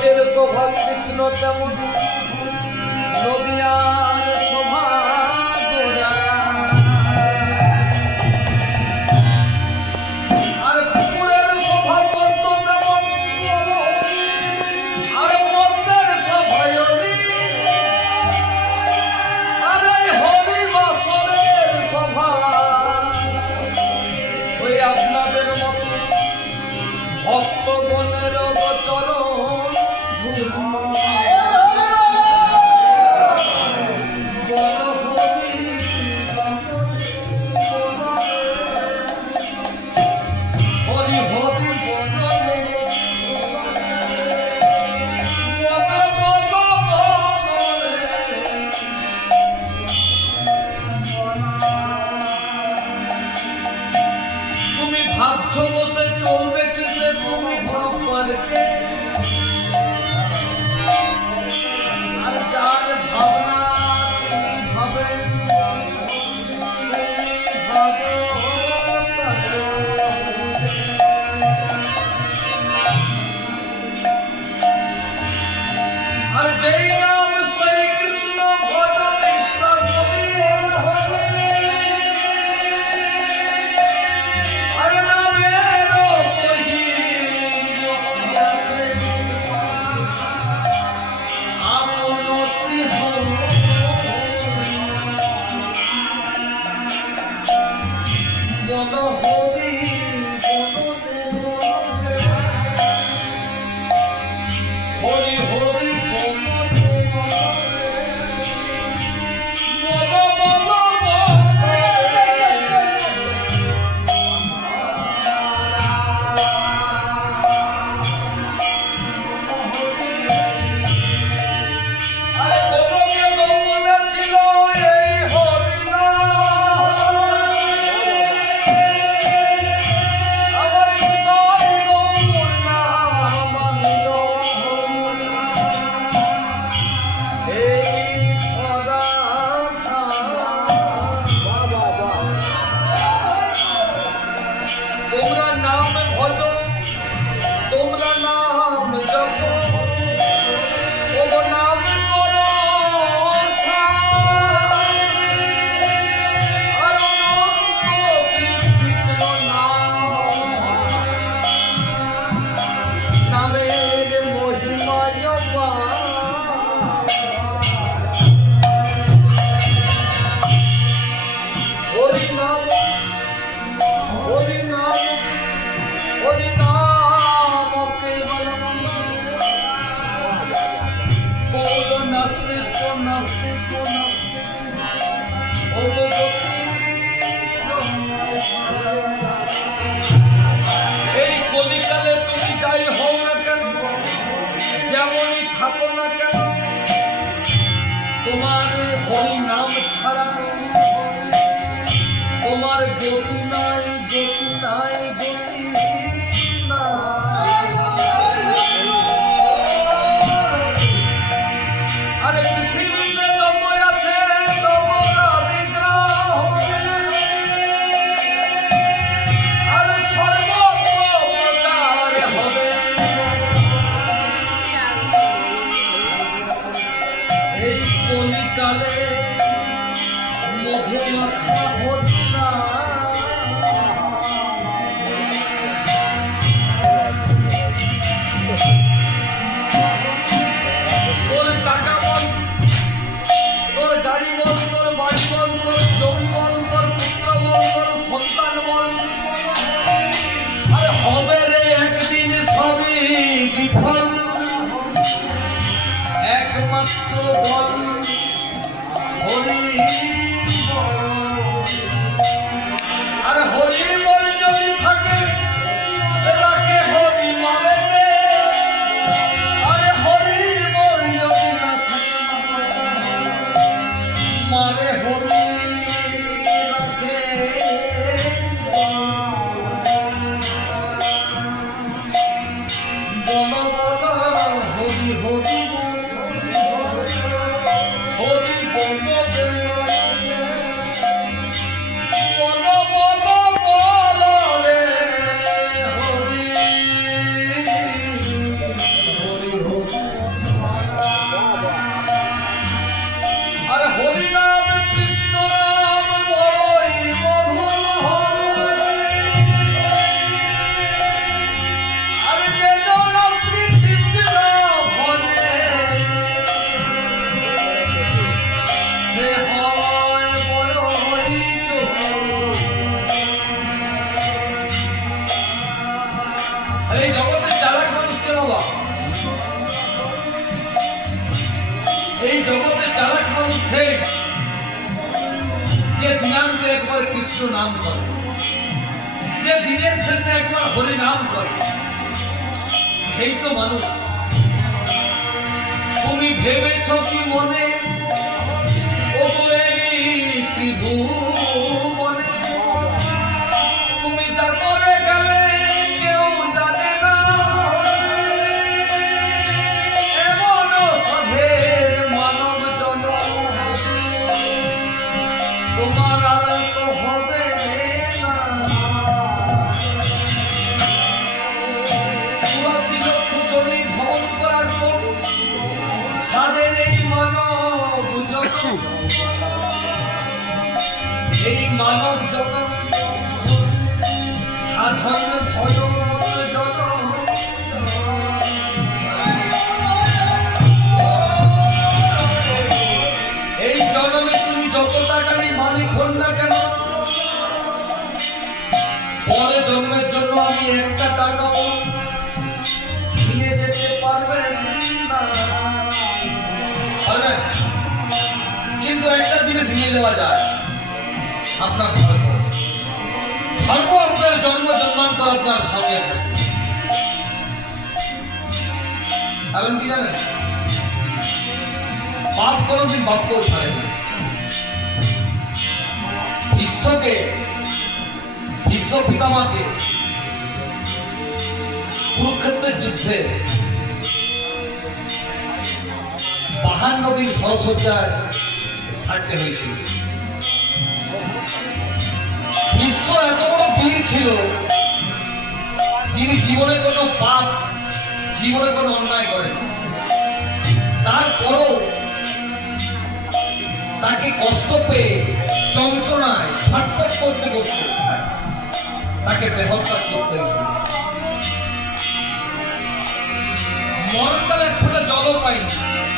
ব্রজের শোভা কৃষ্ণ তেমন নদিয়ার শোভা গোরা। আর পুকুরের শোভা পদ্ম তেমন, আর মন্দের শোভা হরি, আর হরি বাসরের শোভা ওই আপনাদের মতো ভক্তগণের চরণ ধুলি। তুমি ভাবছো বসে চলবে কিসে, তুমি ভাববে আর যার ভাবনা তুমি ভাবে, আর যেই নাম শ্রী কৃষ্ণ ভজন নিষ্ঠা করিয়ে আর নামের সহিত আছে আপন শ্রীহ বল হরি হরি হরি তোমরা নাম ভজ, তোমরা নাম জপ, ও নাম করো আর অনন্ত শ্রীকৃষ্ণ নামের মহিমায় হরি নাম, হরি নাম, হরি নাম কেবলম গৌর নাস্তিক নাস্তিক ও জ্যোতি। এই কলিকালে তুমি যাই হও না কেন, যেমনই থাকো না কেন, তোমার হরি নাম ছাড়া তোমার গতি নাই, গতি নাই, গতি নাই। আরে পৃথিবীতে যত আছে নবরাধি গ্রহ, আর সর্বত্র প্রচার হবে এই কলিকালে মধুমাখা হরি নাম। তোর টাকা বল, তোর গাড়ি বল, তোর বাড়ি বল, তোর জমি বল, তোর পুত্র বল, তোর সন্তান বল, আর হবে রে একদিন সবই বিফল। একমাত্র বল হরি, আর হরির বল যদি থাকে রাখে হরি মারেতে, আরে হরির বল যদি না থাকে মারে হরি রাখে। বল বল হরি হরি যে দিনান্তে একবার কৃষ্ণ নাম করে, যে দিনের শেষে একবার হরি নাম করে, সেই তো মানুষ। তুমি ভেবেছ কি মনে ও এই ত্রিভুবনে তুমি যা করে গেলে কেউ জানে না, এমন সাধের মানব জন তোমার আর তো হবে না। 84 লক্ষ জমি ভ্রমণ করার পর সাধের এই মানব জগৎ, এই মানব জগৎ সাধন ভজন জনম। এই জন্মে তুমি যত টাকারই মালিক হন না কেন, পরে জন্মের জন্য আমি একটা টাকাও নিয়ে যেতে পারবেন না। পারবেন? কিন্তু একটা জিনিস নিয়ে যাওয়া যায়, আপনার ধর্ম। ধর্ম আপনার জন্ম জন্মান্তর আপনার সঙ্গে থাকে। কারণ কি জানেন? পাপ কোনোদিন বাপকেও ছাড়ে না। বিশ্বকে, বিশ্ব পিতামাকে কুরুক্ষেত্রের যুদ্ধে 52 দিন সরসজ্জায় থাকতে হয়েছিল। বিশ্ব এত বড় বীর ছিল, যিনি জীবনে কোনো পাপ, জীবনে কোনো অন্যায় করেন, তারপরও তাকে কষ্ট পেয়ে যন্ত্রণায় ছটফট করতে করতে তাকে দেহত্যাগ করতে হয়েছিল। মরণকালে ঠোঁটে জলও পাইনি,